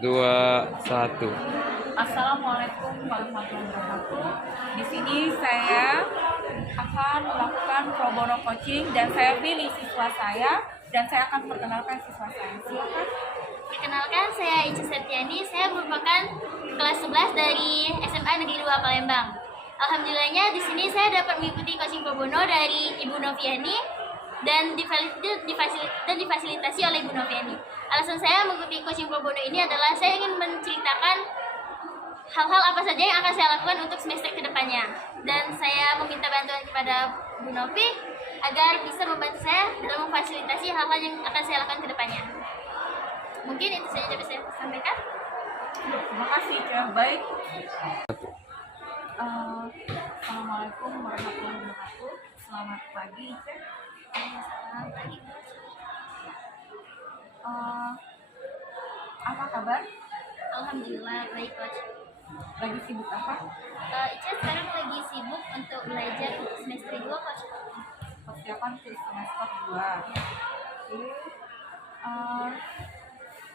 2, 1. Assalamualaikum warahmatullahi wabarakatuh. Di sini saya akan melakukan pro bono coaching dan saya pilih siswa saya dan saya akan perkenalkan siswa saya. Silakan. Perkenalkan, saya Ica Septiani. Saya merupakan kelas 11 dari SMA Negeri 2 Palembang. Alhamdulillahnya di sini saya dapat mengikuti coaching pro bono dari Ibu Noviani dan difasilitasi oleh Ibu Noviani. Alasan saya mengikuti coaching pro bono ini adalah saya ingin menceritakan hal-hal apa saja yang akan saya lakukan untuk semester kedepannya. Dan saya meminta bantuan kepada Bu Novi agar bisa membantu saya dalam memfasilitasi hal-hal yang akan saya lakukan kedepannya. Mungkin itu saja yang bisa saya sampaikan. Terima kasih, Cah. Baik. Assalamualaikum warahmatullahi wabarakatuh. Selamat pagi, Cah. Selamat pagi. Apa kabar? Alhamdulillah baik, Coach. Lagi sibuk apa? Ica sekarang lagi sibuk untuk belajar semester 2, Coach. Persiapan untuk semester 2. Oke.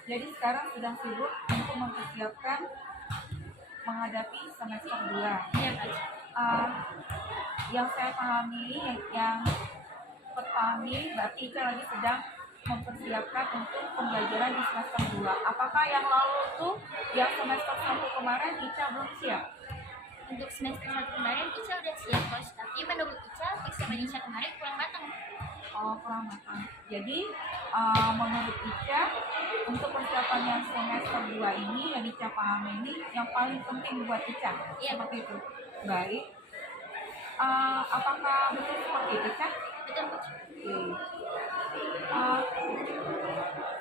Jadi sekarang sedang sibuk untuk mempersiapkan menghadapi semester 2. Iya, Coach. Yang saya pahami, yang berpahami, berarti Ica lagi sedang mempersiapkan untuk pembelajaran di semester 2. Apakah yang lalu tuh, yang semester 1 kemarin Ica belum siap? Untuk semester 1 kemarin Ica udah siap, Coach. Tapi menurut Ica, persiapan Ica kemarin kurang matang. Kurang matang. Jadi menurut Ica, untuk persiapan yang semester 2 ini, yang Ica pahami ini, yang paling penting buat Ica. Iya, seperti itu. Baik. Apakah betul seperti itu, Ica? betul, Coach.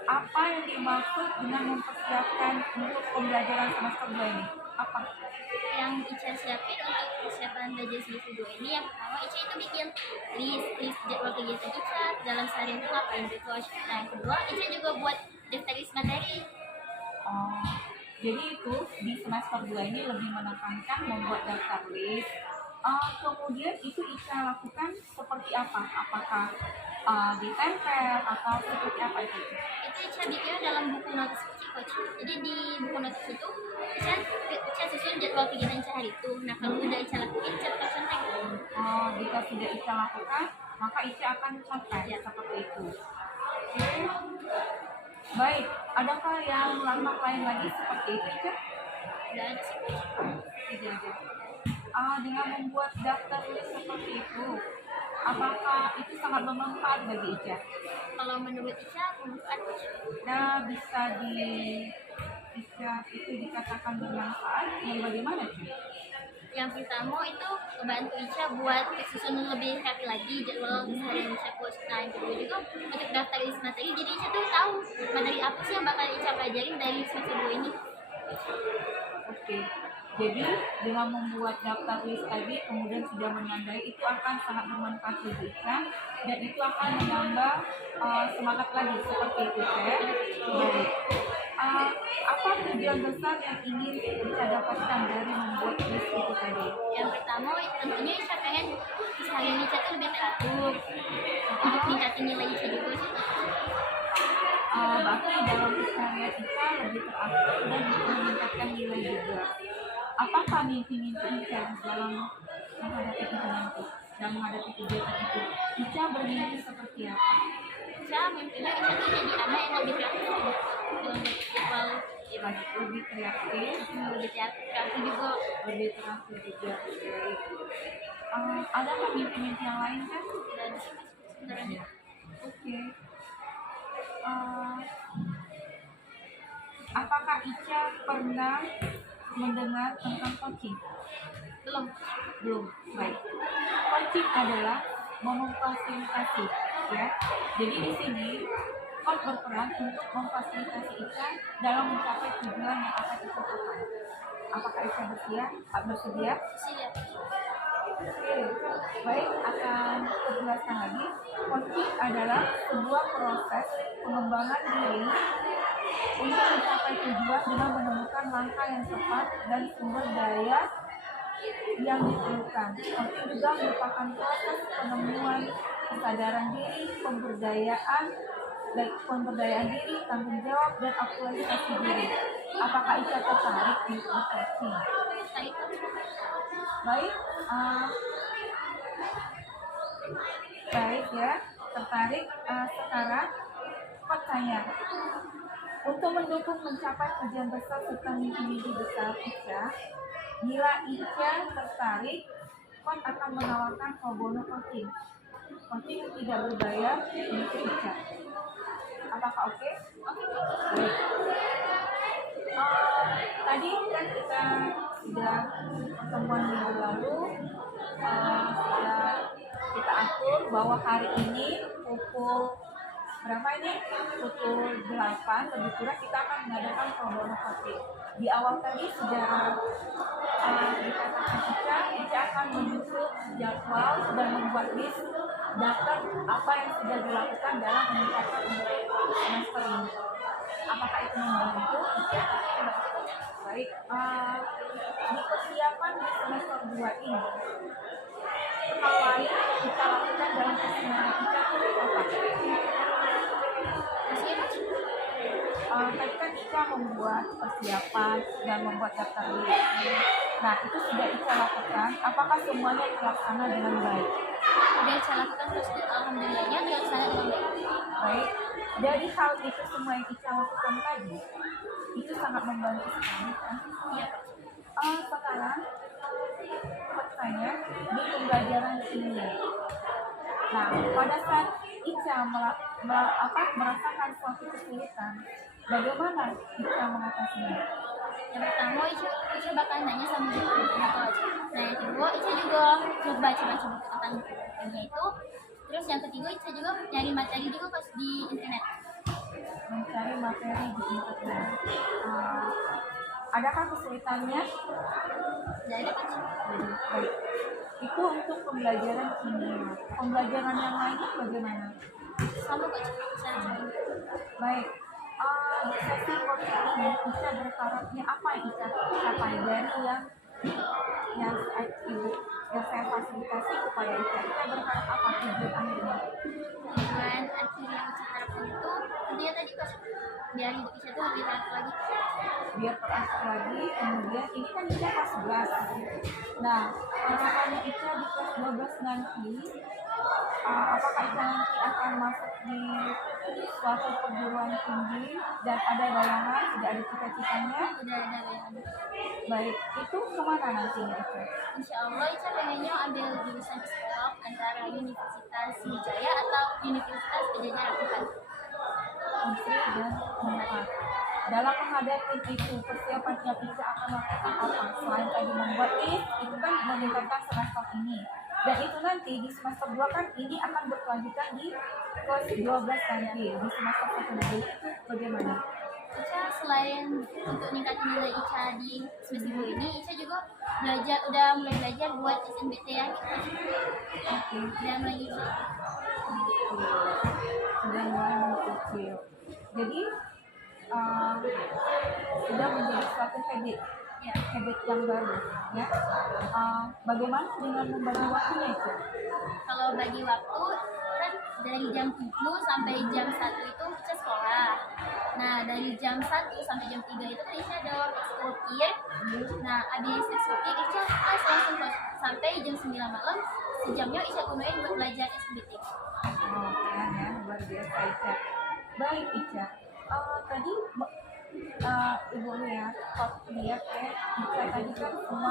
Apa yang dimaksud dengan mempersiapkan untuk pembelajaran semester 2 ini? Apa? Yang Ica siapin untuk persiapan belajar semester 2 ini, yang pertama Ica itu bikin list jadwal kegiatan Ica dalam seharian itu ngapain gitu, Coach. Nah, yang kedua Ica juga buat daftar list materi. Jadi itu di semester 2 ini lebih menekankan membuat daftar list. Kemudian itu Ica lakukan seperti apa? Apakah ditempel atau seperti apa itu? Itu Ica bikin dalam buku notis kecil, Coach. Jadi di buku notis itu Ica susun jadwal kegiatan Ica hari itu. Nah, kalau udah Ica lakuin, Ica bakal contek. Jika sudah Ica lakukan, maka Ica akan contek seperti itu. Oke. Baik, adakah yang langkah lain lagi seperti itu, Ica? Udah ada sih. Tidak ada. Dengan membuat daftar list seperti itu, apakah itu sangat bermanfaat bagi Ica? Kalau menurut Ica, bermanfaat, Coach. Nah, bisa itu dikatakan bermanfaat. Yang bagaimana sih? Yang pertama itu membantu Ica buat susun lebih rapi lagi jadwal seharian Ica, Coach. Nah, yang kedua juga untuk daftar list materi, jadi Ica tuh tahu materi apa sih yang bakal Ica pelajarin dari semester 2 ini. Oke. Jadi dengan membuat daftar list tadi kemudian sudah menandai, itu akan sangat bermanfaat bagi Ica dan itu akan menambah semangat lagi seperti itu, Teh. Baik. Apa tujuan besar yang ingin Ica dapatkan dari membuat list itu tadi? Yang pertama tentunya Ica pengen seharian Ica tuh lebih teratur untuk meningkatin nilai Ica juga sih. Berarti dalam keseharian Ica lebih teratur dan meningkatkan nilai juga. Apakah mimpi-mimpi Ica dalam menghadapi itu nanti, dalam menghadapi kegiatan itu? Ica bermimpi seperti apa? Ica mimpinya Ica tuh jadi anak yang lebih kreatif dalam jadwal Lebih kreatif, lebih kreatif juga. lebih teratur juga. Adakah mimpi-mimpi yang lain kan? Tidak ada sih, Mas, sebenarnya. Oke. Apakah Ica pernah mendengar tentang coaching? Belum. Belum. Baik. Coaching adalah memfasilitasi, ya. Jadi di sini coach berperan untuk memfasilitasi Ica dalam mencapai tujuan yang akan Ica capai. Apakah Ica bersedia? Siap. Oke, baik, akan dijelaskan lagi. Coaching adalah sebuah proses pengembangan diri untuk mencapai tujuan dengan menemukan langkah yang tepat dan sumber daya yang diperlukan. Coaching juga merupakan proses penemuan kesadaran diri, pemberdayaan diri, tanggung jawab, dan aktualisasi diri. Apakah Ica tertarik di coaching? Baik, Baik, baik ya, tertarik. Sekarang pertanya, untuk mendukung mencapai tujuan besar serta mimpi besar Ica, bila Ica tertarik, Kon akan menawarkan pro bono coaching. Coaching yang tidak berbayar untuk Ica. Apakah oke? Baik. Tadi kan kita sudah pertemuan minggu lalu, sudah kita atur bahwa hari ini pukul berapa ini? Pukul 8 lebih kurang kita akan mengadakan pro bono coaching. Di awal tadi sudah dikatakan Ica akan menyusun jadwal dan membuat list daftar apa yang sudah dilakukan dalam meningkatkan untuk semester ini. Apakah itu membantu Ica? Baik, di persiapan di semester 2 ini, hal lain yang Ica lakukan dalam persiapan Ica itu apa? Tadi kan Ica membuat persiapan dan membuat daftar list. Nah, itu sudah Ica lakukan. Apakah semuanya terlaksana dengan baik? udah saya lakukan terus alhamdulillahnya terlaksana dengan baik. Baik. Dari hal itu semua yang Ica lakukan tadi, itu sangat membantu sekali kan? Iya. Sekarang bertanya di pembelajaran kimia. Nah, pada saat Ica merasakan suatu kesulitan, bagaimana Ica mengatasinya? Yang pertama Ica bakal nanya sama guru atau aja. Nah yang kedua Ica juga coba baca buku tentang kimia itu. Terus yang ketiga Ica juga nyari materi juga pas di internet. Mencari materi di internet. Adakah kesulitannya? Tidak ada kan? Baik. Itu untuk pembelajaran kimia. Pembelajaran yang lainnya bagaimana? Sama kok Ica. Baik. Di sesi coaching ini Ica berharapnya apa yang Ica capai dari yang saya fasilitasi kepada Ica. Ica berharap apa tujuan akhirnya? Tujuan akhir yang Ica harapkan itu intinya tadi pas biar hidup Ica tuh lebih enak lagi. Biar terasa lagi. Kemudian ini kan Ica kelas 11. Nah, harapannya Ica di kelas 12 nanti, apakah Ica nanti akan masuk di suatu perguruan tinggi dan ada bayangan, sudah ada cita-citanya? Udah ada bayangan. Baik, itu kemana nantinya Ica? Insya Allah Ica pengennya ambil jurusan psikolog antara Universitas Wijaya atau Universitas Padjadjaran 4. Unsur dan manfaat. Dalam menghadapi itu, persiapan yang Ica akan lakukan apa? Selain tadi membuat list, itu kan meningkatkan semester ini. Dan itu nanti di semester 2 kan ini akan berkelanjutan di kelas 12 nanti. Di semester 1 nanti itu bagaimana? Ica selain untuk meningkatkan nilai Ica di semester 2 ini, Ica juga udah mulai belajar buat SNBTN dan lagi Sudah mulai mengkecil. Jadi sudah menjadi suatu habit, ya, habit yang baru, ya. Bagaimana dengan membagi waktunya itu? kalau bagi waktu kan dari jam 7 sampai jam 1 itu Ica sekolah. Nah dari jam 1 sampai jam 3 itu kan Ica ada ekskul. Nah habis ekskul Ica pas langsung sampai jam 9 malam, sejamnya Ica gunain buat belajar SBT. Keren ya, luar biasa Ica. Baik Ica, tadi Ibu lihat, lihat ya, Ica tadi kan semua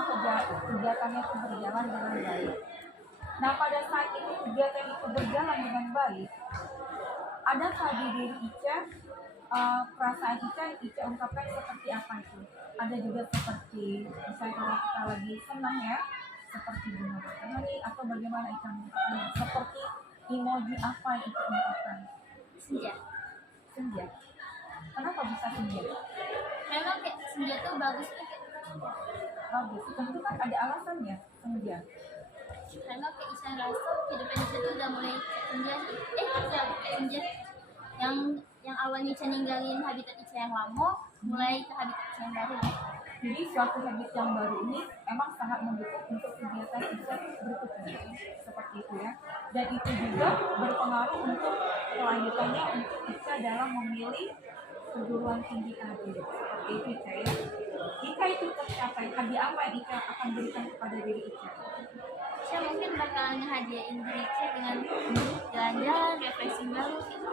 kegiatannya itu berjalan dengan baik. Nah pada saat itu kegiatan itu berjalan dengan baik, adakah di diri Ica perasaan Ica ungkapkan seperti apa itu? Ada juga seperti misalnya kalau kita lagi senang ya, seperti bunga matahari atau bagaimana Ica mengungkapkannya? Seperti emoji apa yang Ica ungkapkan? Senja. Senja. Kenapa bisa senja? Karena kayak senja tuh bagus tuh Bagus. Tentu kan ada alasannya senja. karena kayak Ica rasa kehidupan Ica tuh udah mulai senja senja yang awalnya Ica ninggalin habitat Ica yang lama mulai ke habitat Ica yang baru. Jadi suatu habit yang baru ini emang sangat mendukung untuk kegiatan Ica berikutnya. Seperti itu ya. Dan itu juga berpengaruh untuk kelanjutannya untuk Ica dalam memilih perguruan tinggi tadi. Seperti itu Ica ya. hadiah apa yang Ica akan berikan kepada diri Ica? Saya mungkin bakalan ngehadiahin diri saya dengan jalan-jalan, refreshing baru gitu,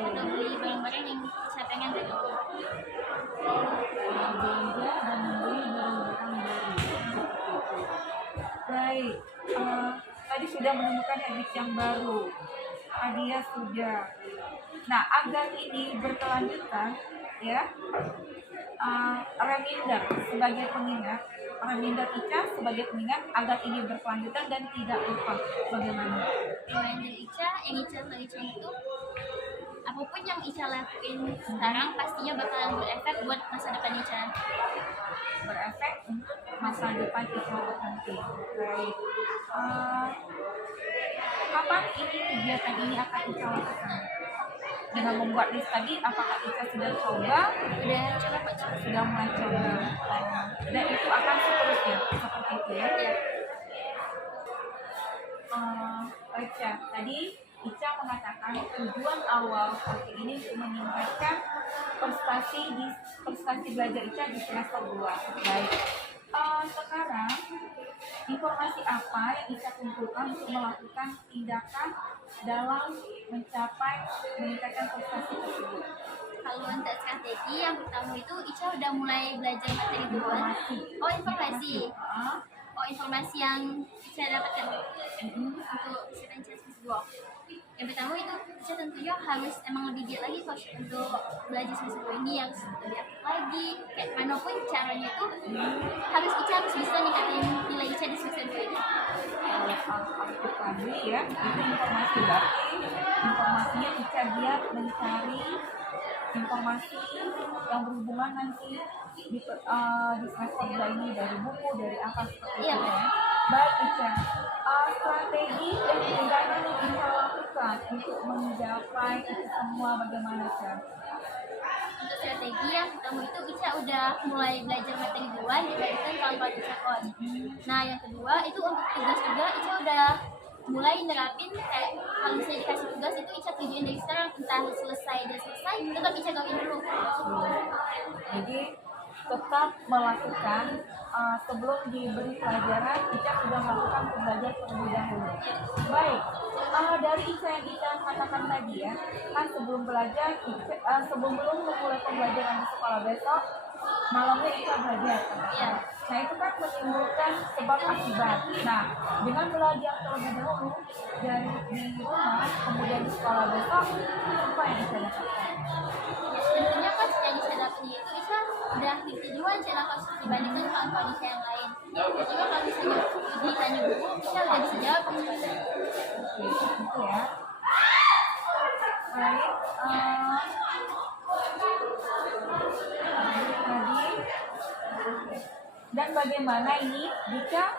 atau beli barang-barang yang saya pengen dari dulu. Belanja dan membeli barang-barang baru. Baik, tadi sudah menemukan habit yang baru, hadiah sudah. Nah, agar ini berkelanjutan, ya, reminder sebagai pengingat, reminder Ica sebagai pengingat agar ini berkelanjutan dan tidak lupa. Bagaimana? Reminder Ica, yang Ica lakuin itu, apapun yang Ica lakuin sekarang pastinya bakalan berefek buat masa depan Ica nanti. Berefek untuk masa depan Ica nanti. Baik. Kapan ini kegiatan ini akan Ica lakukan? Dengan membuat list tadi, apakah Ica sudah coba? Udah coba Pak Ica? Sudah mulai coba. Dan itu akan seterusnya seperti itu ya? Iya. Ica, tadi Ica mengatakan tujuan awal seperti ini untuk meningkatkan prestasi belajar Ica di semester 2. Baik. Sekarang informasi apa yang Ica kumpulkan untuk melakukan tindakan dalam meningkatkan prestasi tersebut? Kalau untuk strategi yang pertama itu Ica udah mulai belajar materi duluan. Informasi. Informasi yang Ica dapatkan untuk semester 2. Yang pertama itu Ica tentunya harus emang lebih giat lagi coach untuk belajar semester 2 ini, yang lebih aktif lagi, kayak manapun caranya itu Ica harus bisa ningkatin nilai Ica di semester 2 ini. Aktif lagi ya, itu informasi berarti informasinya Ica giat mencari informasi yang berhubungan nanti di semester 2 ini, dari buku, dari apa seperti itu ya. Baik Ica, strategi dan tindakan yang Ica lakukan untuk mencapai itu semua bagaimana Ica? Untuk strategi yang pertama itu Ica udah mulai belajar materi duluan dibandingkan kawan-kawan Ica coach. Nah yang kedua itu untuk tugas juga Ica udah mulai nerapin, kayak kalau misalnya dikasih tugas itu Ica kerjain dari sekarang, entah selesai tetap Ica gawin dulu. Jadi tetap melakukan sebelum diberi pelajaran, Ica sudah melakukan pembelajaran terlebih dahulu. Baik, dari Ica yang Ica katakan tadi ya, kan sebelum belajar, sebelum memulai pembelajaran di sekolah besok, malamnya Ica belajar. Iya. Nah itu kan menimbulkan sebab akibat. Nah dengan belajar terlebih dahulu dari di rumah, kemudian di sekolah besok, apa yang Ica dapatkan? Tentunya coach yang Ica dapatnya itu Ica udah ngerti duluan cara coach dibandingkan kawan-kawan Ica yang lain. Juga kalau misalnya ditanya buku, Ica udah bisa jawab gitu. Oke, gitu ya. Baik, tadi dan bagaimana ini jika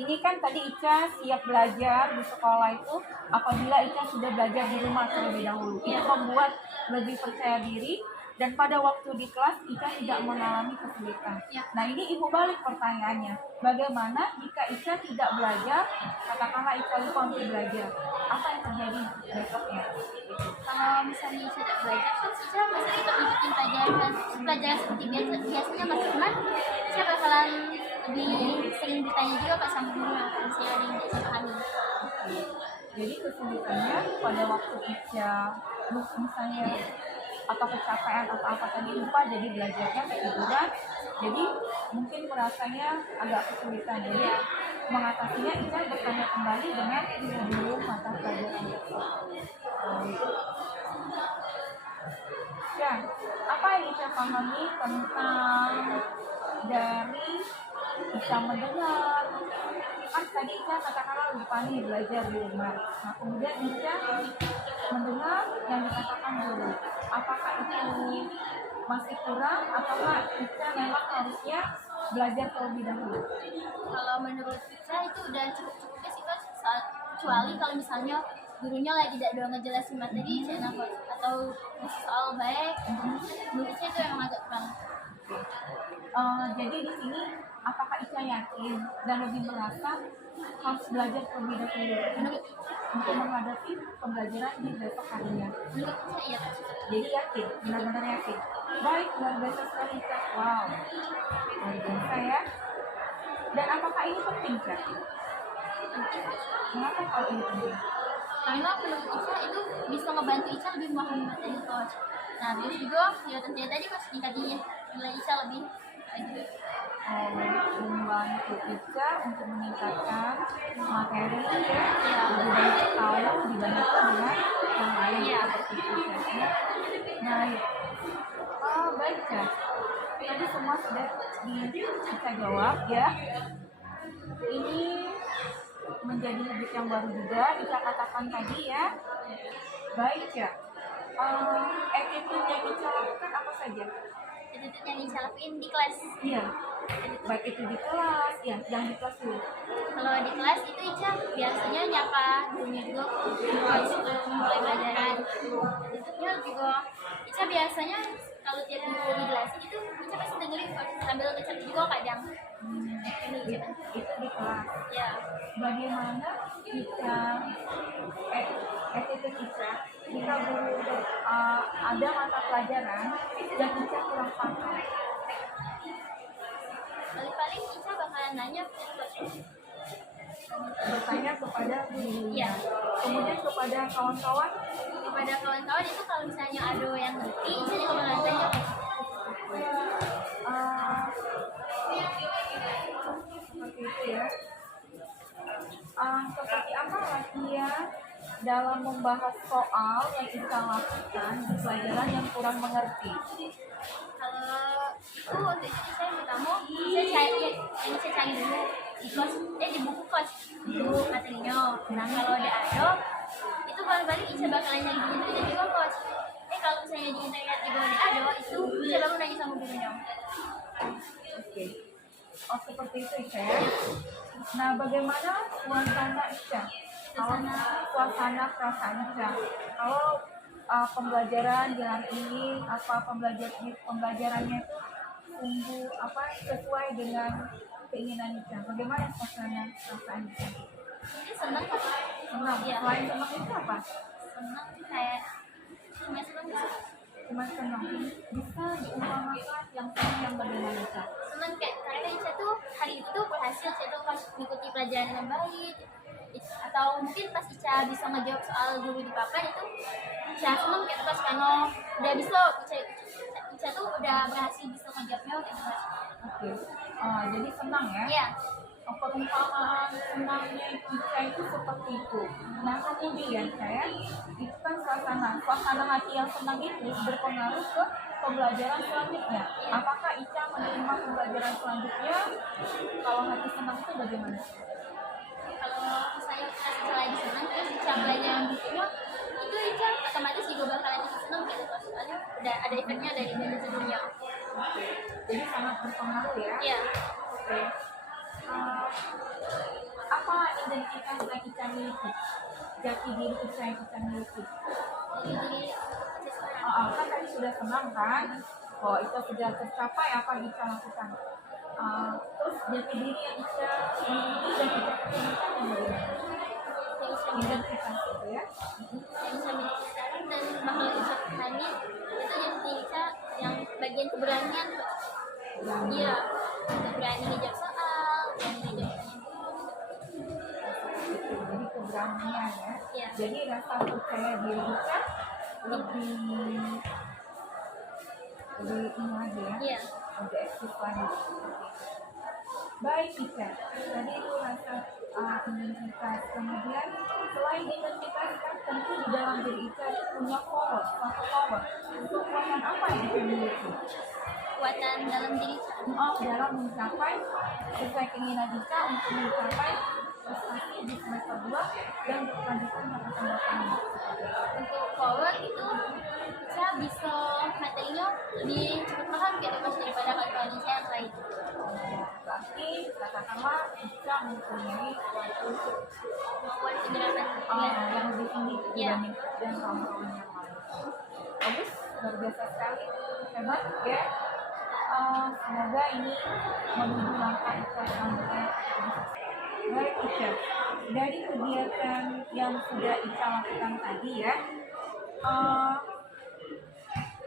ini kan tadi Ica siap belajar di sekolah itu apabila Ica sudah belajar di rumah terlebih dahulu. Itu membuat lebih percaya diri dan pada waktu di kelas Ica tidak mengalami kesulitan. Nah ini ibu balik pertanyaannya, bagaimana jika Ica tidak belajar, katakanlah Ica lupa untuk belajar, apa yang terjadi besoknya? Kalau misalnya Ica tidak belajar, kan Ica masih tetap ngikutin pelajaran seperti biasanya Mas, cuman Ica bakalan lebih sering ditanya juga Pak sama guru kalau misalnya ada yang tidak pahami. Jadi kesulitannya pada waktu Ica misalnya atau kecapean atau apa tadi lupa, jadi belajarnya ketiduran, jadi mungkin merasanya agak kesulitan. Jadi mengatasinya Ica bertanya kembali dengan sebelum mata pelajaran tersebut. Ya, apa yang Ica pahami tentang dari Ica mendengar? Kan tadi Ica katakanlah lupa nih belajar di rumah. Nah kemudian Ica mendengar yang dikatakan guru. Apakah itu masih kurang ataukah Ica memang harusnya belajar terlebih dahulu? Kalau menurut Ica itu udah cukup-cukupnya sih Coach, kecuali kalau misalnya gurunya lagi tidak doang ngejelasin materi Ica atau soal baik, menurut Ica itu emang agak kurang. Jadi di sini apakah Ica yakin dan lebih merasa harus belajar terlebih dahulu Menurut untuk menghadapi pembelajaran di besok harinya? menurut saya iya Kak. Jadi yakin, benar-benar yakin. Baik, luar biasa sekali Kak. Wow, luar biasa ya. Dan apakah ini penting Kak? Penting. Mengapa hal ini penting? Karena menurut Ica itu bisa ngebantu Ica lebih memahami materi coach. Nah terus juga ya tentunya tadi pas tingkatnya nilai Ica lebih kayak gitu. Membantu Ica untuk meningkatkan materi ya, Ya, lebih banyak tahu dibandingkan dengan yang lain Iya. seperti itu ya. Baik, baik Kak. Tadi semua sudah Ica jawab ya. Ini menjadi habit yang baru juga Ica katakan tadi ya. Baik ya. Attitude yang Ica lakukan apa saja? Itu yang Ica lakuin di kelas. Iya. Baik itu di kelas, ya, yang di kelas dulu. Kalau di kelas itu Ica biasanya nyapa gurunya juga pas mulai pelajaran. Itu juga Ica biasanya kalau tiap guru dijelasin itu Ica pasti dengerin Coach, sambil ngechat juga kadang. Ini Ica. Itu di kelas. Ya, Bagaimana Ica, attitude Ica, jika guru ada mata pelajaran yang Ica kurang paham? paling-paling Ica bakalan nanya ke Coach. Bertanya kepada guru, Iya. kemudian kepada kawan-kawan. Kepada kawan-kawan itu kalau misalnya ada yang ngerti, Ica juga bakalan tanya. Seperti itu ya. Seperti apa latihan dalam membahas soal yang Ica lakukan di pelajaran yang kurang mengerti? Kalau itu waktu itu saya pertama saya cari yang saya cari dulu di kos di buku kos dulu materinya. Nah kalau udah ada itu balik Ica bakalan nyari di internet juga kos. Kalau misalnya di internet juga udah ada itu Ica baru nanya sama gurunya. Oke. Oh seperti itu Ica ya. Nah bagaimana suasana Ica? Suasana perasaan Ica. Kalau pembelajaran di hari ini pembelajarannya sungguh sesuai dengan keinginan Ica. Bagaimana suasana perasaan Ica? Jadi senang kok. Senang. Iya. Selain senang itu apa? Senang kayak cuma senang sih. Cuma senang. Bisa diumpamakan yang senang yang bagaimana Ica? Senang kayak karena Ica tuh hari itu berhasil Ica tuh pas mengikuti pelajaran dengan baik. Atau mungkin pas Ica bisa ngejawab soal dulu di papan itu Ica seneng kayak pas karena udah bisa Ica tuh udah berhasil bisa ngejawabnya gitu. Oke. Jadi senang ya? Iya. Perumpamaan senangnya Ica itu seperti itu. Nah kemudian saya itu kan suasana hati yang senang itu berpengaruh ke pembelajaran selanjutnya. Apakah Ica menerima pembelajaran selanjutnya? Kalau hati senang itu bagaimana? Kalau misalnya Ica lagi senang terus Ica belajar bukunya itu Ica otomatis juga bakalan Ica senang gitu soalnya udah ada efeknya dari sebelumnya. Jadi sangat berpengaruh ya? Iya. Oke. Apa identitas yang Ica miliki? Jati diri Ica yang Ica miliki? Jadi Kan tadi sudah senang kan? Oh itu sudah tercapai apa yang Ica lakukan? Terus jati diri yang Ica miliki dan Ica pertahankan yang bagaimana? Identitas itu ya? yang bisa miliki sekarang dan bakal Ica pertani itu jadi Ica yang bagian keberanian. Iya, berani ngejawab soal, berani ngejawab pertanyaan. Jadi keberanian ya? Iya. Jadi rasa percaya diri Ica lebih ini lagi ya? Iya. Lebih eksis lagi. Baik Ica, tadi itu rasa identitas. Kemudian selain identitas kan tentu di dalam diri Ica itu punya power, satu power. Kekuatan apa yang Ica miliki? Kekuatan dalam diri Ica. Dalam mencapai sesuai keinginan Ica untuk mencapai prestasi di semester 2 dan berkelanjutan yang akan datang. Untuk power itu Ica bisa materinya lebih cepat paham gitu pas daripada kawan-kawan Ica yang lain. Berarti katakanlah Ica mempunyai suatu Kemampuan penjelasan yang lebih tinggi Iya. dibandingkan dengan kawan-kawan yang lain. Bagus, luar biasa sekali, hebat ya. Semoga ini menuju langkah Ica selanjutnya. Baik Ica, dari kegiatan yang sudah Ica lakukan tadi ya,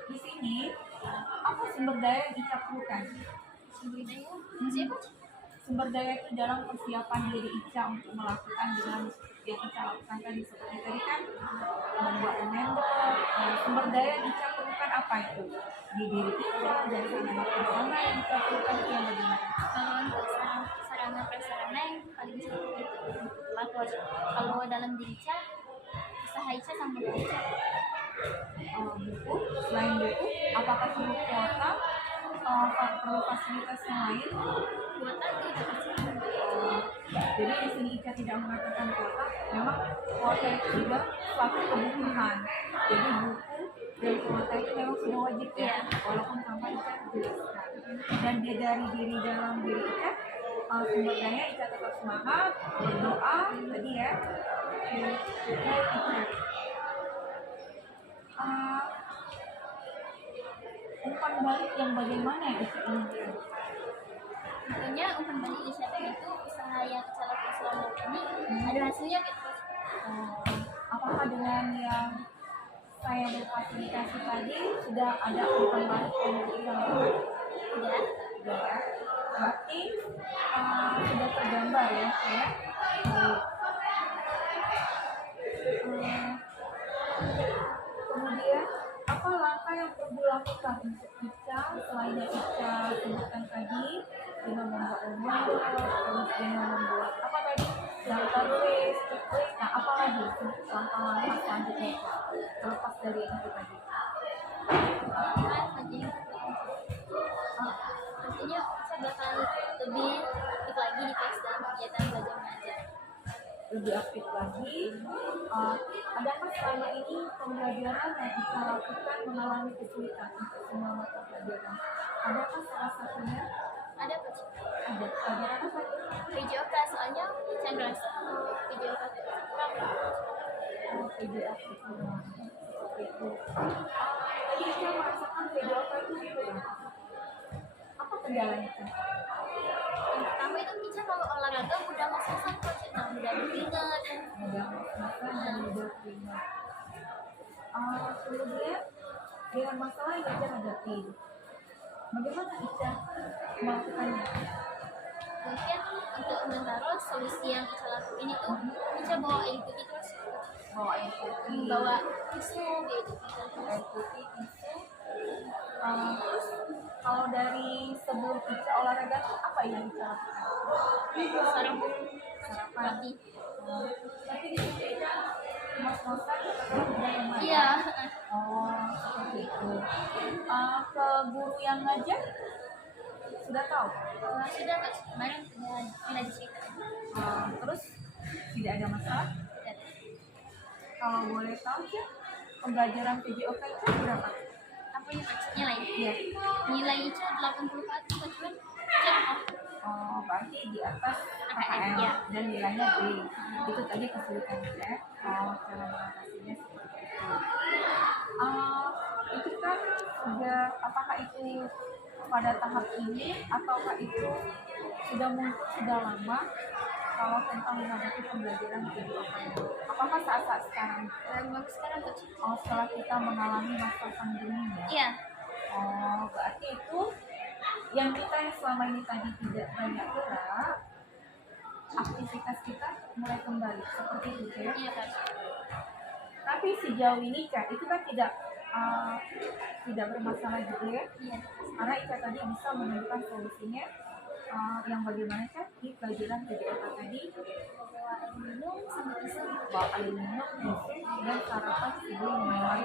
di sini apa sumber daya yang Ica perlukan? Siapa? Sumber daya itu dalam persiapan diri Ica untuk melakukan dengan yang Ica lakukan tadi, seperti tadi kan membuat reminder. Sumber daya yang Ica perlukan apa itu? Di diri Ica, dari sarana prasarana yang Ica perlukan itu yang bagaimana? Kalau untuk sarana prasarana yang paling sering itu kalau dalam diri Ica, usaha Ica sama Ica. Buku, selain buku, apakah perlu kuota, perlu fasilitas yang lain? Kuota itu udah pasti. Jadi di sini Ica tidak mengatakan kuota, memang kuota itu juga suatu kebutuhan. Jadi buku dan kuota itu memang sudah wajib ya, Iya. walaupun tanpa Ica jelaskan. Dan dia dari diri dalam diri Ica, sumber daya Ica tetap semangat, berdoa tadi ya. Baik Ica. Umpan balik yang bagaimana yang Ica inginkan? Tentunya umpan balik Ica itu usaha yang Ica lakukan selama ini ada hasilnya gitu. Apakah dengan yang saya berfasilitasi tadi sudah ada umpan balik yang Ica lakukan? Udah. Sudah ya. Berarti sudah tergambar ya saya. Kemudian apa langkah yang perlu dilakukan untuk Ica selain yang Ica sebutkan tadi dengan membuat reminder, terus dengan membuat apa tadi daftar list, checklist, nah apa lagi langkah-langkah selanjutnya terlepas dari yang itu tadi? Tentunya Ica bakal lebih aktif lagi di kelas dan kegiatan belajar mengajar. Lebih aktif lagi. Adakah selama ini pembelajaran yang Ica lakukan mengalami kesulitan untuk semua mata pelajaran? Adakah salah satunya? Ada Coach. Ada pelajaran apa itu? PJOK soalnya Ica ngerasa PJOK itu kurang. PJOK itu kurang. Seperti itu. Tadi Ica merasakan PJOK itu kurang. Apa kendalanya? Yang pertama itu Ica kalau olahraga mudah ngos-ngosan Coach, nah mudah keringet. Mudah makan dan mudah keringat. Kemudian dengan masalah yang Ica hadapi, bagaimana Ica melakukannya? Mungkin untuk sementara solusi yang Ica lakuin itu Ica bawa air putih terus, Bawa air putih, bawa tisu gitu. air putih, tisu. Terus kalau dari sebelum Ica olahraga tuh apa yang Ica lakukan? Sarapan Sarapan. roti. Tapi di situ Ica ngos-ngosan karena udah lumayan. Iya. Seperti itu. Ke guru yang ngajar sudah tahu. Sudah Coach, kemarin sudah diceritakan. Terus tidak ada masalah. Dan Kalau boleh tahu ya, pembelajaran PJOK itu berapa? apa ya Coach? Nilai. Iya. Nilai Ica 80 ke atas Coach, cuman Ica Berarti di atas KKM ya. dan nilainya B. Itu tadi kesulitan ya. Cara mengatasinya seperti itu. Itu kan sudah, apakah itu pada tahap ini ataukah itu sudah muncul sudah lama kalau tentang menghadapi pembelajaran PJOK? Apakah saat-saat sekarang? baru sekarang Coach. Setelah kita mengalami masa pandemi ya? Iya. Berarti itu yang kita yang selama ini tadi tidak banyak gerak, aktivitas kita mulai kembali seperti itu ya. Iya Coach. Tapi sejauh ini Ica itu kan tidak bermasalah juga ya, Iya. karena Ica tadi bisa menemukan solusinya yang bagaimana Ica di pelajaran PJOK tadi, Bawa air minum sama tisu. bawa air minum, tisu, dan sarapan sebelum mulai.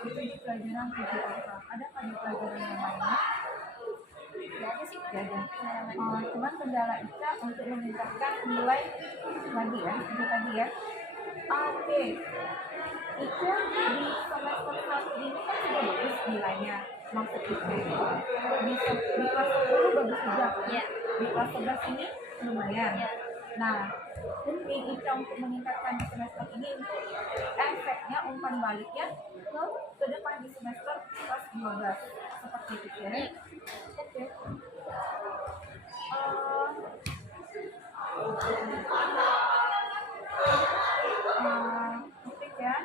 Itu di pelajaran PJOK. Adakah di pelajaran yang lainnya? Tidak ada sih Coach. Ya, ada. Cuman kendala Ica untuk meningkatkan nilai lagi ya, itu tadi ya. Oke, Ica di semester 1 ini kan sudah bagus nilainya, maksud Ica itu di kelas 10 bagus juga kan? Iya. Di kelas 11 ini lumayan. Iya. Nah, mungkin Ica untuk meningkatkan di semester ini untuk efeknya umpan baliknya ke depan di semester kelas 12 seperti itu ya. Oke. Oke ya.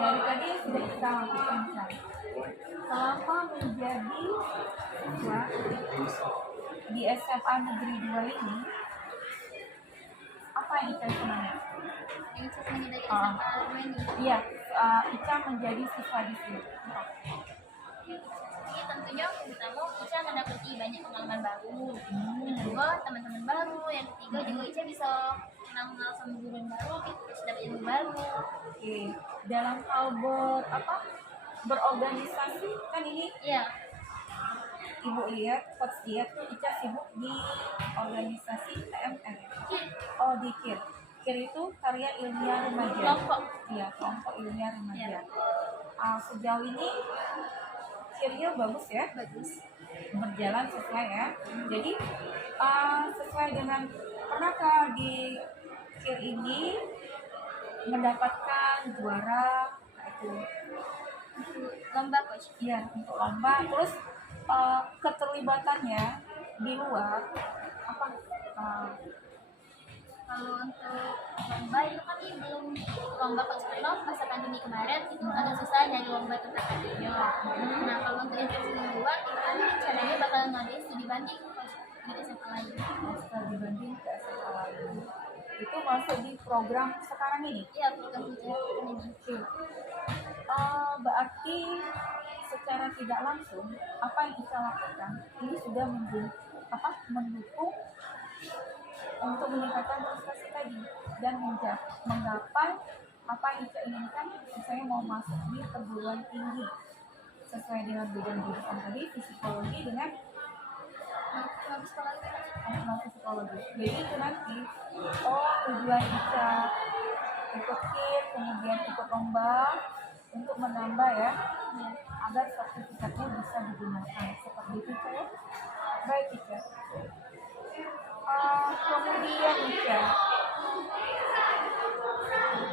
Dari tadi sudah kita lakukan selama menjadi siswa di SMA Negeri 2 ini, apa yang Ica senangi? Yang saya senangi dari SMA ini. Iya, Ica menjadi siswa di sini. Ini tentunya yang pertama Ica mendapati banyak pengalaman baru. Yang kedua teman-teman baru. Yang ketiga juga Ica bisa kenal sama guru yang baru, bisa dapat ilmu baru. Oke, dalam hal berorganisasi kan ini Iya. Ibu lihat, Coach lihat tuh Ica sibuk di organisasi TMR. Oh, di KIR. KIR itu Karya Ilmiah Remaja. Kelompok. Iya, kelompok ilmiah remaja. Sejauh ini KIR-nya bagus ya? Bagus. Berjalan sesuai ya. Jadi sesuai dengan, pernahkah di KIR ini mendapatkan juara itu? Lomba coach. Iya, untuk lomba. Terus keterlibatannya di luar apa? Kalau untuk lomba itu kami belum lomba coach karena masa pandemi kemarin itu agak susah nyari lomba tentang radio. Nah kalau untuk interaksi di luar itu kami rencananya bakal ngadain studi banding coach di SMA lain. Master dibanding ke SMA lain. Itu masuk di program sekarang ini. Iya program ujian ini. Oke. Berarti secara tidak langsung apa yang kita lakukan ini sudah mendukung untuk meningkatkan prestasi tadi dan menggapai apa yang kita inginkan. Misalnya mau masuk di perguruan tinggi sesuai dengan bidang jurusan tadi, psikologi dengan psikologi. Jadi itu nanti tujuan kita ikut KIR, kemudian ikut lomba untuk menambah ya, agar sertifikatnya bisa digunakan seperti itu ya. Baik Ica. Kemudian Ica,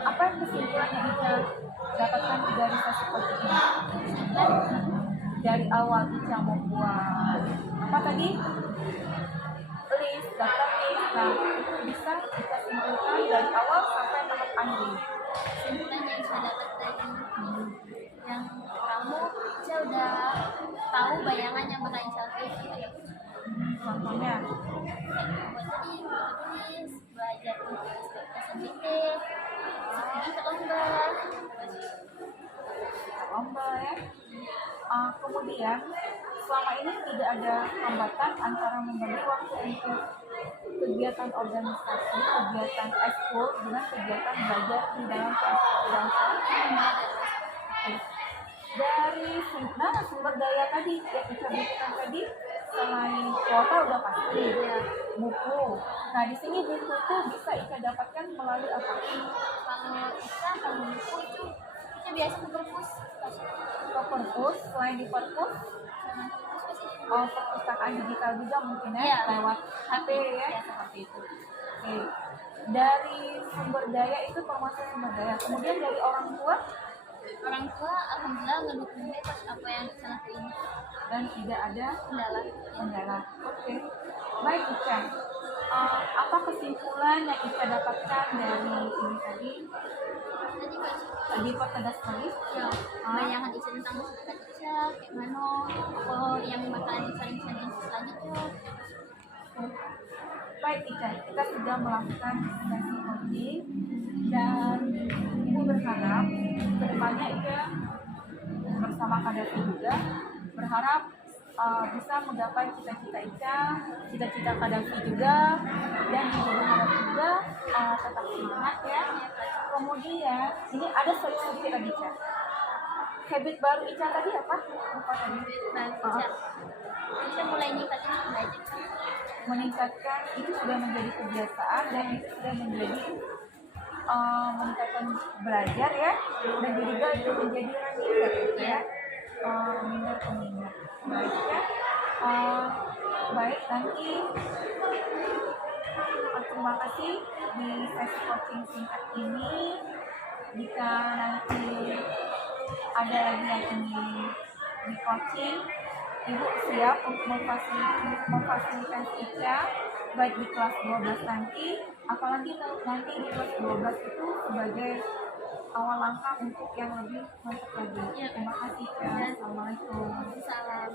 apa yang kesimpulan yang Ica dapatkan dari sesi coaching ini? Dari awal Ica membuat apa tadi? List, daftar list. Nah, itu bisa kita simpulkan dari awal sampai tahap akhir. Kesimpulan yang saya dapat dari yang kamu Ica udah tahu bayangan yang bakal Ica lakukan. Contohnya Buat tadi tulis, belajar untuk SNBT, studi ke lomba ya. Kemudian selama ini tidak ada hambatan antara membagi waktu untuk kegiatan organisasi, kegiatan ekskul dengan kegiatan belajar di dalam kelas. Dari sumber daya tadi yang kita butuhkan tadi, selain kuota udah pasti ya, buku. Nah di sini buku itu bisa Ica dapatkan melalui apa? Kalau buku itu Ica biasa ke perpus. Ke perpus, selain di perpus, perpustakaan digital juga mungkin ya, lewat HP ya, seperti itu. Oke. Dari sumber daya itu termasuk sumber daya. Kemudian dari orang tua alhamdulillah ngedukung pas apa yang Ica lakuin dan tidak ada kendala. Oke. Baik Ica. Apa kesimpulan yang Ica dapatkan dari ini tadi? Dipertegas sekali. Ya, bayangan Ica tentang masyarakat Ica, kayak mana, apa yang bakalan Ica rencanain selanjutnya. Baik Ica, kita sudah melakukan sesi coaching dan Ibu berharap kedepannya Ica bersama Kadafi juga berharap bisa menggapai cita-cita Ica, cita-cita Kadafi juga, dan Ibu berharap juga tetap semangat ya. Kemudian ini ada solusi tadi Ica. Habit baru Ica tadi apa? Lupa tadi. Ica mulai meningkatkan itu sudah menjadi kebiasaan dan itu sudah menjadi meningkatkan belajar ya, dan juga itu menjadi reminder gitu ya, reminder. Baik ya. Baik, nanti terima kasih di sesi coaching singkat ini. Jika nanti ada lagi yang ingin di coaching, Ibu siap untuk memfasilitasi Ica baik di kelas 12 nanti, apalagi nanti di kelas 12 itu sebagai awal langkah untuk yang lebih mantap lagi. Ya. Terima kasih Ica. Assalamualaikum. Salam.